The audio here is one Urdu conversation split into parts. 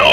no!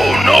Oh, no!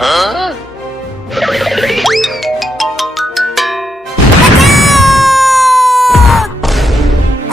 Huh?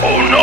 Oh, no!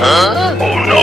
Huh? Oh, no!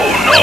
Oh, no!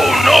Oh, no!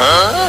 Huh?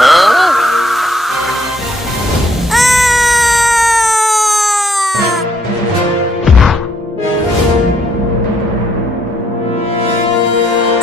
Huh?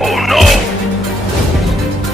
Oh, no!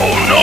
Oh, no!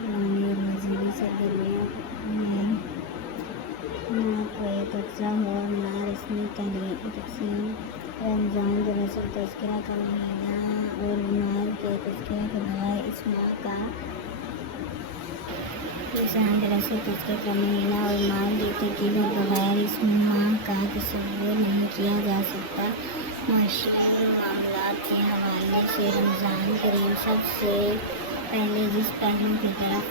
پرانی اور مذہبی سرگرمیوں میں نہ کوئی تبصرہ ہو اور نہ رسمی تقسیم رمضان دراصل تذکرہ کا مہینہ اور مال کے تذکرے کے بغیر اس ماہ کا تصور نہیں کیا جا سکتا۔ معاشی معاملات کے حوالے سے رمضان کریم سب سے پہلے جس پہلو کی طرف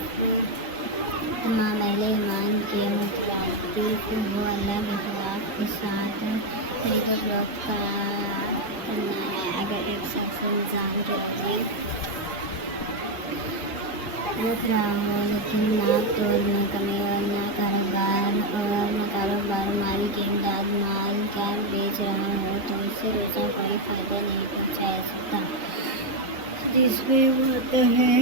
تمام اہل ایمان کے مترادف وہ اللہ کے خوف کے ساتھ خرید و فروخت کرنا ہے۔ اگر ایک شخص رمضان کے روزے رکھ رہا ہو لیکن ناک توڑ میں کمی اور نہ کاروبار مال کی امداد مال کا بیچ رہا ہو تو اس سے روزہ کوئی فائدہ نہیں پہنچا سکتا۔ جس میں وہ آتا ہے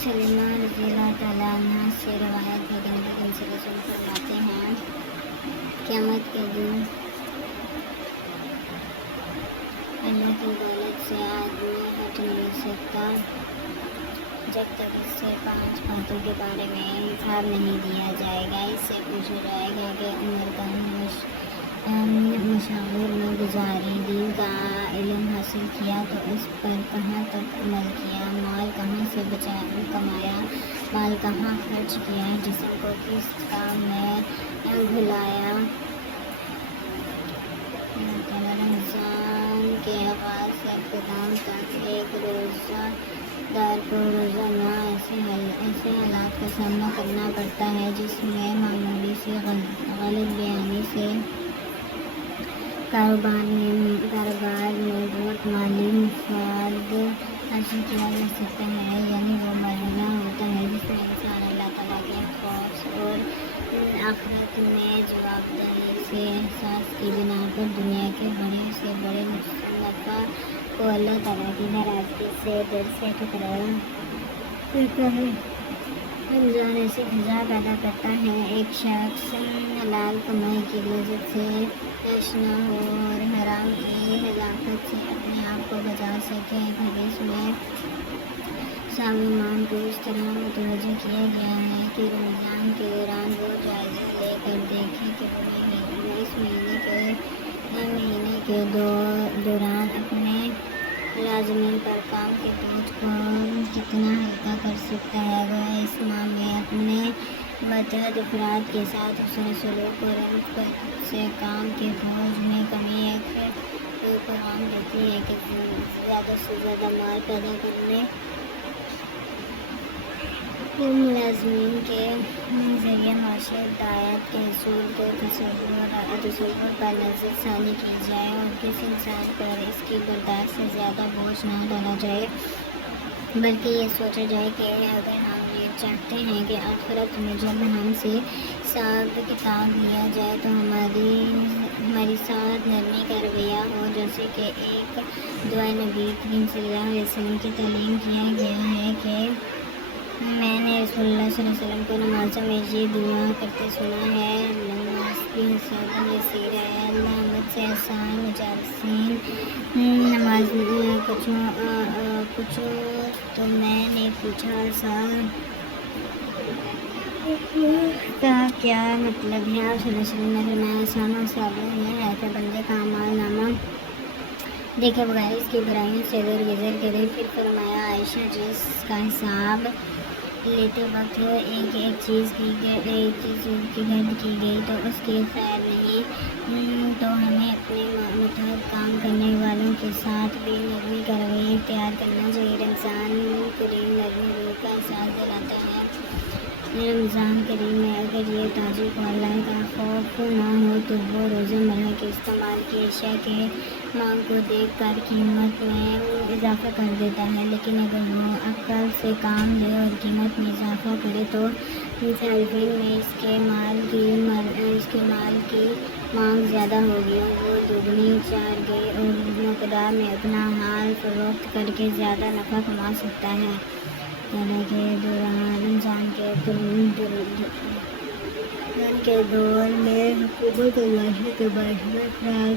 سلمہ رضی اللہ تعالیٰ عنہ سے روایت ہے کہ نبی صلی اللہ علیہ وسلم فرماتے ہیں قیامت کے دن اللہ کی دولت سے آدمی ہٹ نہیں سکتا جب تک اس سے 5 باتوں کے بارے میں حساب نہیں دیا جائے گا۔ اس سے پوچھا جائے گا کہ عمر کا مشاغل میں گزاری، دین کا علم حاصل کیا تو اس پر کہاں تک عمل کیا، مال کہاں سے کمایا، مال کہاں خرچ کیا، جسم کو کس کام میں بھلایا۔ رمضان کے آغاز سے اختتام تک ایک روزہ دار کو روزانہ ایسے حالات کا سامنا کرنا پڑتا ہے جس میں معمولی سی غلط بیانی سے کاروبار میں بہت مالی مفاد حاصل کیا جا سکتا ہے، یعنی وہ مرحلہ ہوتا ہے جس میں انسان اللہ تعالیٰ کے خوف اور آخرت میں جوابداری سے احساس کی بنا پر دنیا کے بڑے سے بڑے نفع کو اللہ تعالیٰ کی ناراضگی سے دل سے ٹکرا دیتا ہے۔ رمضان ایسی فضا پیدا کرتا ہے ایک شخص حلال کمائی کی لذت سے آشنا ہو اور حرام کی ہلاکت سے اپنے آپ کو بچا سکے۔ ایک حدیث میں سامعین کو اس طرح متوجہ کیا گیا ہے کہ رمضان کے دوران وہ جائزہ لے کر دیکھے کہ وہ اس مہینے کے دوران اپنے ملازمین پر کام کے بوجھ کو کتنا ہلکا کر سکتا ہے۔ وہ اس ماہ میں اپنے متحد افراد کے ساتھ حسن سلوک اور ان سے کام کے بوجھ میں کمی ایک پیغام دیتی ہے کہ زیادہ سے زیادہ مال پیدا کرنے ملازمین کے ذریعے معاشی ہدایات کے حصول کے تصور پر نظر ثانی کی جائے اور کسی انسان پر اس کی برداشت سے زیادہ بوجھ نہ ڈالا جائے، بلکہ یہ سوچا جائے کہ اگر ہم یہ چاہتے ہیں کہ آخرت میں جب ہم سے حساب کتاب لیا جائے تو ہماری ساتھ نرمی کا رویہ ہو، جیسے کہ ایک دعا نبی کریم صلی اللہ علیہ وسلم کی تعلیم کیا گیا ہے کہ میں نے رسول اللہ صلی اللہ علیہ وسلم کو نمازوں میں یہ دعا کرتے سنا ہے، نماز بھی حساب یسیر ہے، اللہ مجھ سے آسان مجالسین نماز پوچھو تو میں نے پوچھا آسان کا کیا مطلب ہے؟ آپ صلی اللہ علیہ وسلم نے فرمایا آسان اور صابر ہے کہ بندے کا اعمال نامہ دیکھے بغیر اس کی برائیوں سے درگزر کرے۔ پھر فرمایا عائشہ جس کا حساب لیتے وقت ایک چیز کی گرد کی گئی تو اس کی خیر نہیں، تو ہمیں اپنے متحد کام کرنے والوں کے ساتھ بھی نرمی کا رویہ اختیار کرنا چاہیے۔ رمضان کریم نرمی روح کا احساس دلاتا ہے۔ رمضان کریم میں اگر یہ تاجر کو اللہ کا خوف نہ ہو تو وہ روزمرہ کے استعمال کی اشیاء کے مانگ کو دیکھ کر قیمت میں اضافہ کر دیتا ہے، لیکن اگر وہ عقل سے کام لے اور قیمت میں اضافہ کرے تو صارفین میں اس کے مال کی مانگ زیادہ ہوگی اور وہ دگنی چارگی اور مقدار میں اپنا مال فروخت کر کے زیادہ نفع کما سکتا ہے۔ کہ رمضان کے دور میں حکومت اور معاشرے کے باہمی افراد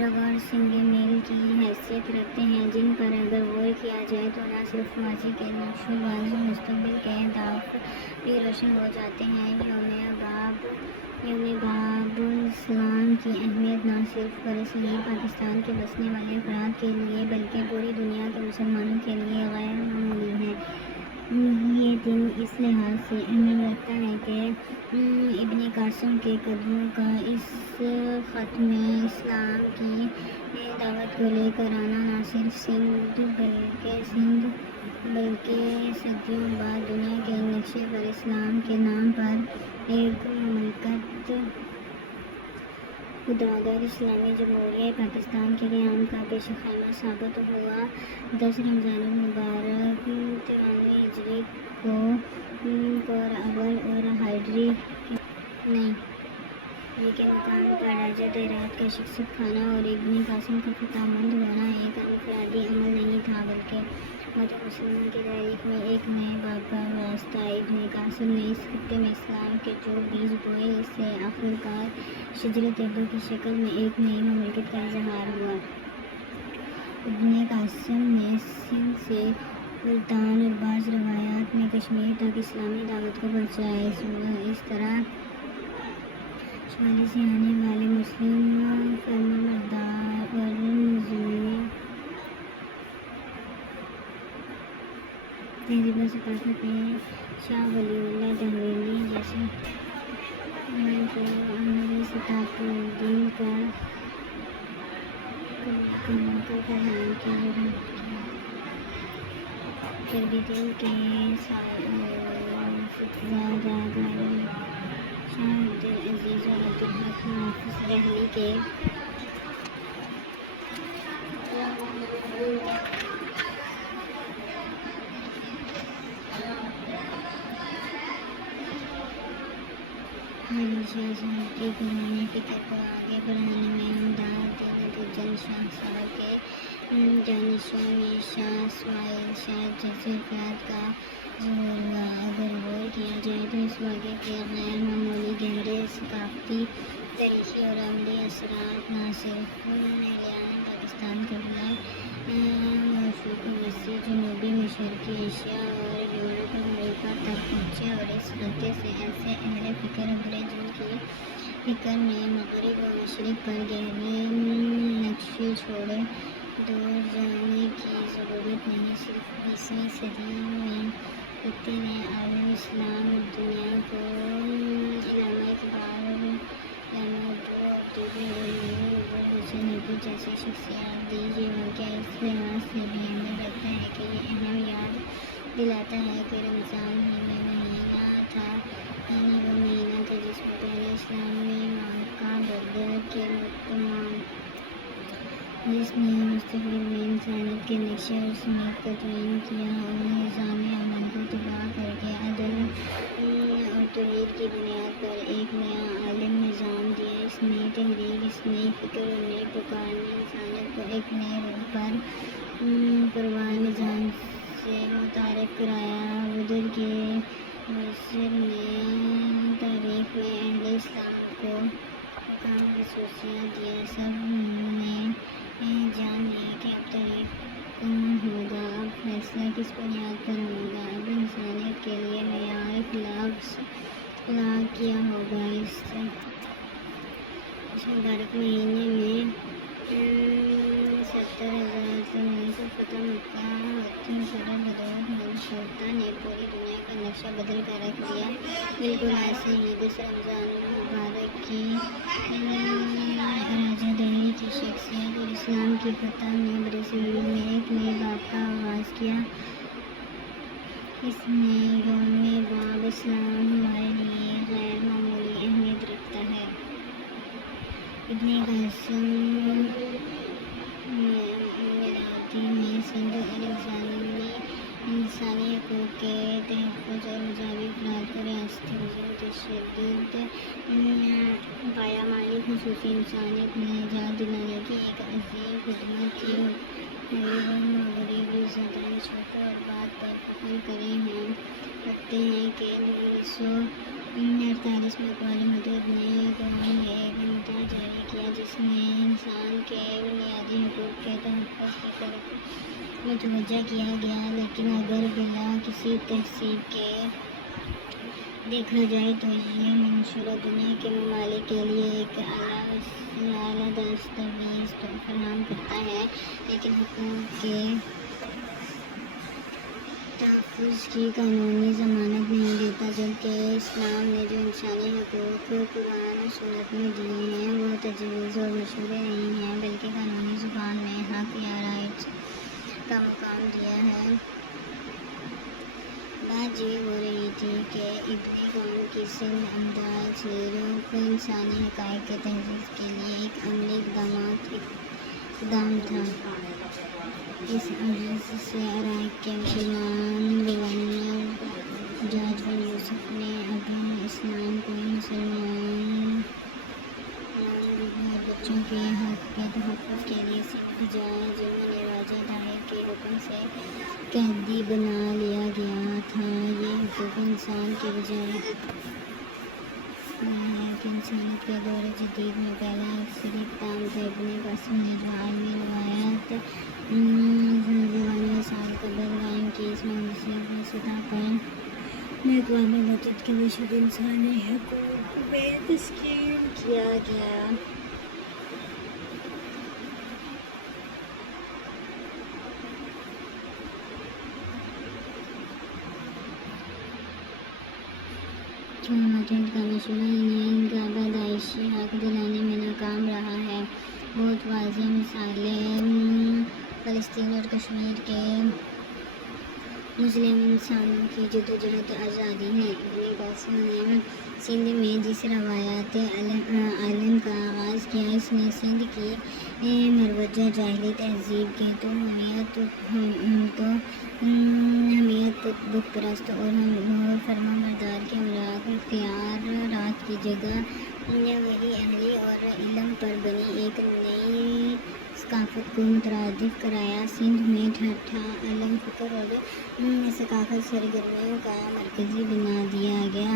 رگڑ سنگھ میل کی حیثیت رکھتے ہیں، جن پر اگر غور کیا جائے تو نہ صرف ماضی کے نقش و بازو، مستقبل کے اہداف بھی روشن ہو جاتے ہیں۔ یوم باب الاسلام کی اہمیت نہ صرف برصغیر پاکستان کے بسنے والے افراد کے لیے بلکہ پوری دنیا کے مسلمانوں کے لیے غیر معمولی ہے۔ یہ دن اس لحاظ سے اہمیت رکھتا ہے کہ ابن قاسم کے قدموں کا اس ختم اسلام کی دعوت کو لے کر آنا نہ صرف سندھ بلکہ صدیوں بعد دنیا کے نقشے پر اسلام کے نام پر ایک مملکت خودآدھار اسلامی جمہوریہ پاکستان کے قیام کا پیش خیمہ ثابت ہوا۔ 10 رمضان المبارک 93 ہجری کو اول اور ہجری کے مقام پر راجہ دیرات کا شخصیت کھانا اور ابن قاسم کا خطاب مند ہونا ایک انفرادی عمل نہیں تھا بلکہ مدہ مسلمہ کی تاریخ میں ایک نئے باب کا آغاز تھا۔ ابن قاسم نے اس خطے میں اسلام کے جو بیج بوئے، اس سے آخرکار شجرۃ طیبہ کی شکل میں ایک نئی مملکت کا اظہار ہوا۔ ابن قاسم نے سندھ سے ملتان اور بعض روایات میں کشمیر تک اسلامی دعوت کو پہنچایا۔ اس طرح شمال سے آنے والے مسلم فرمانبردار اور مذہبی تہذیب و ثقافت میں شاہ ولی اللہ دہلوی جیسے عملی ستاق الدین کا قرآن کی تربیتین کے ستزادہ شاہ عبدالعزیز اور عبدالحق محافظ دہلی کے ولی شاہ صاحب کی قرآن فکر کو آگے بڑھانے میں امداد نبوجن شاہ صاحب کے جانشین میں شاہ اسماعیل شاہ جیسے افراد کا ظہور ہوا۔ اگر غور کیا جائے تو اس واقعے کے غیر معمولی گہرے ثقافتی، تاریخی اور عملی اثرات نہ صرف اہلیان پاکستان قبلہ مشرق وسطی، جنوبی مشرقی ایشیا اور یورپ امریکہ تک پہنچے اور اس خطے سے ایسے اہل فکر ابھرے جن کی فکر میں مغرب و مشرق پر گہرے نقشے چھوڑے دور جانے کی ضرورت نہیں۔ صرف 20ویں صدی میں خطے نے عالم اسلام اور دنیا کو علامہ اقبال، علامہ ابو عبداللہ ابو حسین ندوی جیسی شخصیات دی۔ یہ واقعہ اس لحاظ سے بھی اہمیت رکھتا ہے کہ یہ اہم یاد دلاتا ہے کہ رمضان ہی میں مہینہ تھا، یعنی وہ مہینہ تھا جس میں پہلے اسلامی مکہ بدر کے تمام، جس نے مستقبل میں انسانیت کے نقشے اور سمت کا تعین کیا اور نظام امن کو تباہ کر کے عدل اور توحید کی بنیاد پر ایک نیا عالم نظام دیا۔ اس نئی تحریک، اس نئی فکر اور نئی پکار نے انسانیت کو ایک نئے روح پر پروار نظام سے متعارف کرایا۔ بدر کے مؤثر نے تاریخ میں اہل اسلام کو مقام خصوصیت دیا۔ سب نے جان لیا کہ اب تاریخ کون ہوگا، اب فیصلہ کس بنیاد پر ہوگا، اب انسانیت کے لیے معیار اخلاق کیا ہوگا۔ اس مبارک مہینے میں 70,000 زمین کو فتح مکہ ہوتے سر بدولت منصورتا نے پوری دنیا کا نقشہ بدل کر رکھ دیا۔ بالکل ایسے ہی 10 رمضان المبارک کی راجہ دہلی کی شخصیت اور اسلام کی فتح نے برصغیر میں ایک نئے باب کا آغاز کیا۔ اس میں یوم باب اسلام ہمارے لیے غیر معمولی اہمیت رکھتا ہے۔ ابن قاسم میراتی نے سندھ اور انسانی حقوق کے تحفظ اور مذہبی افراد کو ریاستی عزم تشدد پایمالی خصوصی انسانیت میں نجات دلانے کی ایک عظیم خدمت کی۔ مغرب زدہ چھوٹوں اور بات پر فخر رکھتے ہیں کہ 1900 48 میں اقوام متحدہ نے قرآن میں ایک مقررہ جاری کیا جس نے انسان کے بنیادی حقوق کے تحفظ کی طرف متوجہ کیا گیا، لیکن اگر بلا کسی تحقیق کے دیکھا جائے تو یہ منشورہ دنیا کے ممالک کے لیے ایک اعلیٰ دستاویز فراہم کرتا ہے، لیکن حقوق کے تحفظ کی قانونی ضمانت نہیں دیتا، جبکہ اسلام نے جو انسانی حقوق قرآن و سنت میں دیے ہیں وہ تجویز اور مشورے نہیں ہیں بلکہ قانونی زبان میں حق یا رائٹس کا مقام دیا ہے۔ بات یہ ہو رہی تھی کہ ابن قوم کی سند امداد صرف انسانی حقائق کے تحفظ کے لیے ایک عملی اقدام تھا۔ اس عرض سے عراق کے مسلمان گورنر جارج بن یوسف نے اگر اسلام کو مسلمان بچوں کے حق کے تحفظ کے لیے صرف جائے جنہوں نے راجہ طاہر کے حکم سے قیدی بنا لیا گیا تھا، یہ حقوق انسان کے بجائے ہے کہ انسانیت کے دور جدید میں پہلا اکثری اقدام تھا۔ ابن قاسم نے جو عالمی روایات 2 سال قبل قائم کی، اس میں سطح پر اقوام متحدہ کے مشہور انسانی حقوق میں تسکین کیا گیا۔ اقوام متحدہ کا مشورہ انہیں ان کا پیدائشی حق دلانے میں ناکام رہا ہے۔ بہت واضح مثالیں فلسطین اور کشمیر کے مسلم انسانوں کی جدوجہد آزادی ہیں۔ ابن قاسم نے سندھ میں جس روایت عالم کا آغاز کیا، اس نے سندھ کی مروجہ جاہلی تہذیب کے تو حمیت بت پرست اور فرما بردار کے امراض اختیارات کی جگہ وحی اہلی اور علم پر بنی ایک نئی ثقافت کو مترادف کرایا۔ سندھ میں ٹھٹھا علم، فکر اور ثقافت سرگرمیوں کا مرکز بنا دیا گیا۔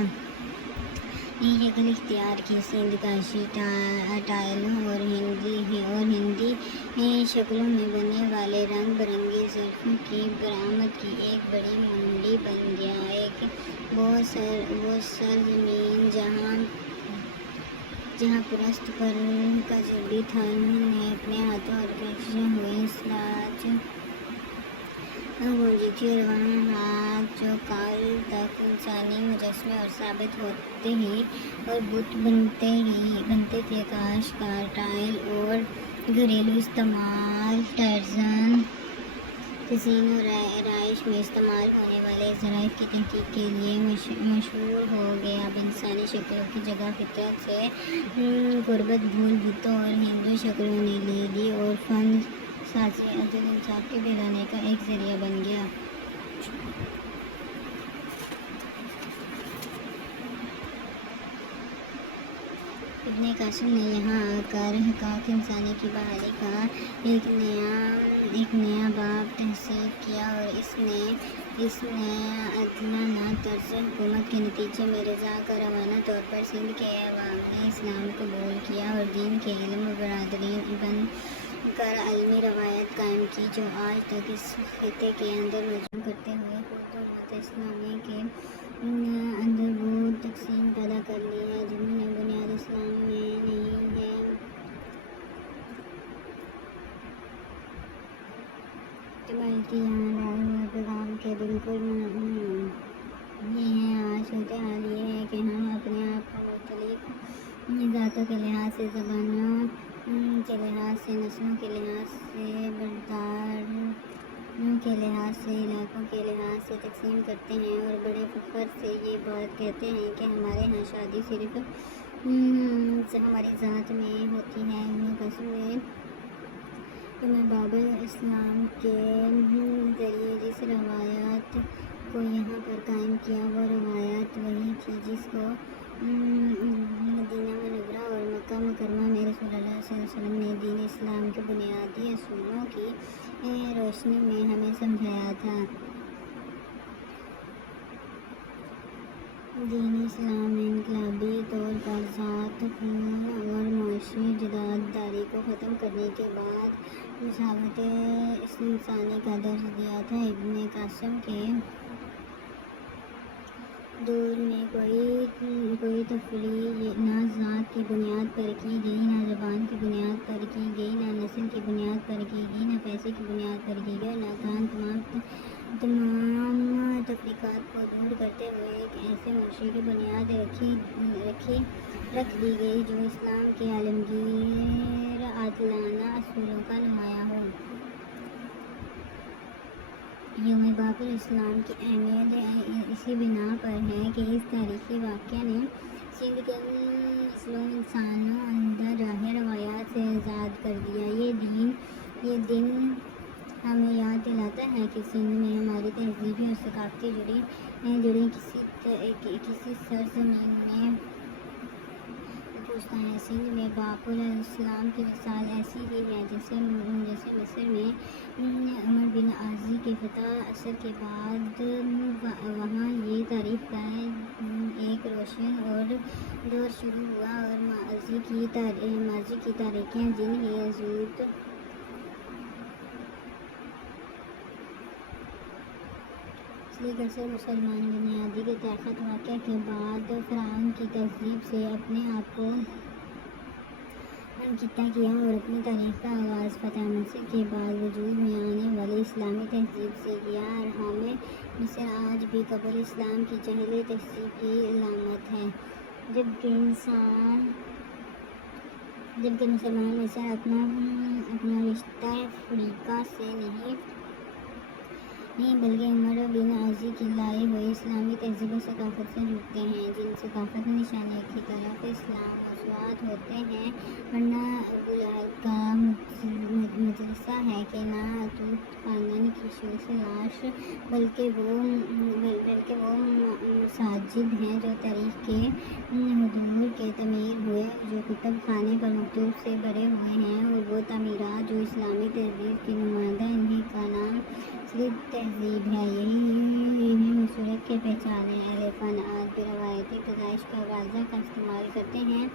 نئی شکل اختیار کی۔ سندھ کاشی، ٹائلوں اور ہندی شکلوں میں بننے والے رنگ برنگے ظرفوں کی برآمد کی ایک بڑی منڈی بن گیا۔ ایک وہ سرزمین جہاں پرست پر کا جبری تھا، انہوں نے اپنے ہاتھوں اور کشے ہوئے اسلاج گونجی تھی، اور وہاں ہاتھ جو کال تک انسانی مجسمے اور ثابت ہوتے ہی اور بت بنتے تھے۔ کاشتکار ٹائل اور گھریلو استعمال ٹائرزن تزئین و رہائش میں استعمال ہونے والے ظرائف کی تحقیق کے لیے مشہور ہو گئے۔ اب انسانی شکلوں کی جگہ فطرت سے قربت بھول بتوں اور ہندو شکلوں نے لے لی، اور فن سازی عدل انصاف کے پھیلانے کا ایک ذریعہ بن گیا۔ ابن قاسم نے یہاں آ کر حقوق انسانی کی بحالی کا ایک نیا باب تحسین کیا، اور اس نے عادلانہ طرز حکومت کے نتیجے میں رضا کا روانہ طور پر سندھ کے عوام نے اسلام قبول کیا اور دین کے علم و برادرین بن کر عالمی روایت قائم کی، جو آج تک اس خطے کے اندر مجموع کرتے ہوئے خود امت اسلامیہ کے اندر وہ تقسیم پیدا کر لی ہے جنہوں نے بنیاد اسلام میں نہیں ہے۔ روایتی یہاں لایا ہوا پیغام کے بالکل یہ ہے۔ آج صورتحال یہ ہے کہ ہم اپنے آپ کو مختلف ذاتوں کے لحاظ سے، زبانوں کے لحاظ سے، نسلوں کے لحاظ سے، برداروں کے لحاظ سے، علاقوں کے لحاظ سے تقسیم کرتے ہیں، اور بڑے فخر سے یہ بات کہتے ہیں کہ ہمارے ہاں شادی صرف ہماری ذات میں ہوتی ہے۔ ابن قاسم نے باب اسلام کے ذریعے جس روایات کو یہاں پر قائم کیا، وہ روایات وہی تھی جس کو مدینہ منورہ اور مکہ مکرمہ میں رسول اللہ صلی اللہ علیہ وسلم نے دین اسلام کے بنیادی اصولوں کی روشنی میں ہمیں سمجھایا تھا۔ دین اسلام میں انقلابی طور پر ذات اور معاشی جداداری کو ختم کرنے کے بعد مساوات انسانی کا درس دیا تھا۔ ابن قاسم کے دور میں کوئی تفریق نہ ذات کی بنیاد پر کی گئی، نہ زبان کی بنیاد پر کی گئی، نہ نسل کی بنیاد پر کی گئی، نہ پیسے کی بنیاد پر کی گئی، نہ تمام تفریقات کو دور کرتے ہوئے ایک ایسے معاشرے کی بنیاد رکھ دی گئی جو اسلام کے عالمگیر عادلانہ اصولوں کا نمایاں ہو۔ یوم باب الاسلام کی اہمیت اسی بنا پر ہے کہ اس تاریخی واقعہ نے سندھ کے نسلوں انسانوں اندر راہ روایات سے آزاد کر دیا۔ یہ دن ہمیں یاد دلاتا ہے کہ سندھ میں ہماری تہذیبی اور ثقافتی جڑیں کسی سرزمین میں پوچھتا ہے۔ سندھ میں باب الاسلام کی مثال ایسی ہی ہے جیسے مصر میں عمر بن عاصی کے فتح اثر کے بعد وہاں یہ تاریخ کا ایک روشن اور دور شروع ہوا، اور ماضی کی تاریخیں جن ہی حضرت اثر مسلمان بنیادی کے طاقت واقعہ کے بعد فرعون کی تہذیب سے اپنے آپ کو انکتا کیا، اور اپنی تاریخ کا آغاز فتح مصر کے بعد وجود میں آنے والی اسلامی تہذیب سے کیا۔ ارحام مصر آج بھی قبل اسلام کی جاہلی تہذیب کی علامت ہے، جبکہ مسلمان مصر اپنا رشتہ افریقہ سے نہیں بلکہ عمر بن عاصی کی لائی ہوئی اسلامی تہذیب و ثقافت سے جڑتے ہیں، جن ثقافت نشانی کی طرف اسلام موضوعات ہوتے ہیں۔ ورنہ ابولہب کا مدرسہ ہے کہ نہ توت خاندان کی شخص لاش بلکہ وہ مساجد ہیں جو تاریخ کے حضور کے تعمیر ہوئے، جو کتب خانے پر مکتوب سے بھرے ہوئے ہیں، اور وہ تعمیرات جو اسلامی تہذیب کی نمائندہ، انہی کا نام صرف تہذیب ہے۔ یہی صورت کی پہچان ہے۔ اہل فن آج بھی روایتی پیدائش کا واضح کا استعمال کرتے ہیں،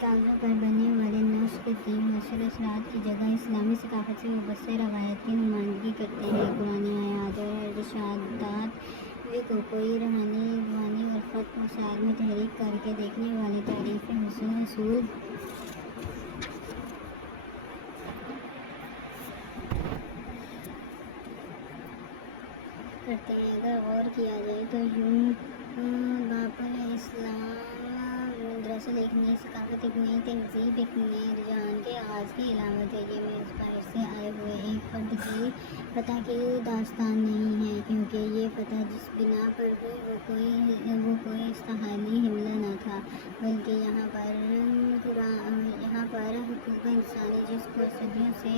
کاغذوں پر بننے والے نقش قدیم مؤثر اثرات کی جگہ اسلامی ثقافت سے وابستہ روایت کی نمائندگی کرتے ہیں۔ قرآنی آیات اور ارشادات کو کوئی روحانی اور خط مسائل میں تحریک کر کے دیکھنے والی تعریف حسن اصول کرتے ہیں۔ اگر غور کیا جائے تو یوں باب الاسلام دراصل ایک نئی ثقافت، ایک نئی تہذیب، ایک نئے رجحان کے آغاز کی علامت ہے۔ یہ میز باہر سے آئے ہوئے ایک فرد کی فتح کی داستان نہیں ہے، کیونکہ یہ فتح جس بنا پر ہوئی وہ کوئی استحالی حملہ نہ تھا، بلکہ یہاں پر حقوق انسانی جس کو صدیوں سے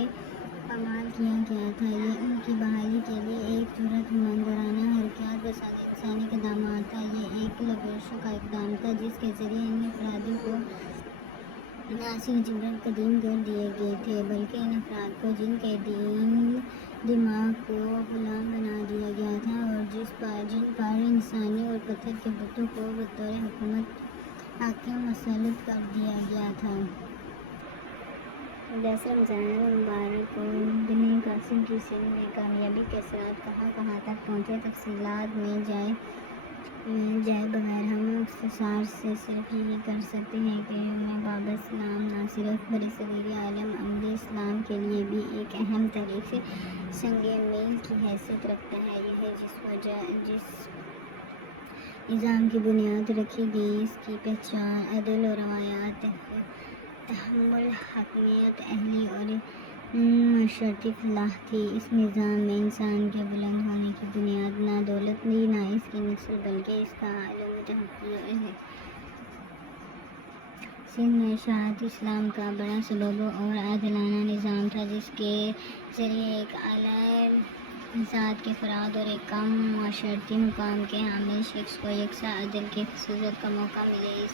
پامال کیا گیا تھا، یہ ان کی بحالی کے لیے ایک جرأت مند وارانہ حرکات بساز انسانی اقدامات تھا۔ یہ ایک لغزشوں کا اقدام تھا جس کے ذریعے ان افراد کو نہ صرف جبراً قدیم کر دیے گئے تھے، بلکہ ان افراد کو جن کے دماغ کو غلام بنا دیا گیا تھا، اور جن پر انسانی اور پتھر کے بتوں کو بطور حکومت حاکم مسلط کر دیا گیا تھا۔ 10 رمضان المبارک کو ابن قاسم کی سندھ میں کامیابی کے اثرات کہاں تک پہنچے، تفصیلات میں جائے بغیر ہم اختصار سے صرف یہی کر سکتے ہیں کہ یوم باب الاسلام نہ صرف برصغیر عالم عمل اسلام کے لیے بھی ایک اہم تاریخی سنگ میل کی حیثیت رکھتا ہے۔ یہ جس نظام کی بنیاد رکھی گئی، اس کی پہچان عدل و روایات، تحمل، حاکمیت، اہلی اور معاشرتی فلاح تھی۔ اس نظام میں انسان کے بلند ہونے کی بنیاد نہ دولت تھی، نہ اس کی نسل، بلکہ اس کا علم و تحقیق۔ سندھ میں اشاعت اسلام کا بڑا سبب اور عادلانہ نظام تھا، جس کے ذریعے ایک اعلیٰ ذات کے افراد اور ایک کم معاشرتی مقام کے حامل شخص کو یکساں عدل کی خصوصیت کا موقع ملے۔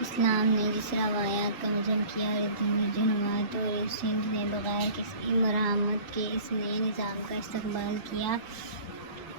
اسلام نے جس روایات کا نظم کیا رہنما تو سندھ نے بغیر کسی مزاحمت کے اس نئے نظام کا استقبال کیا،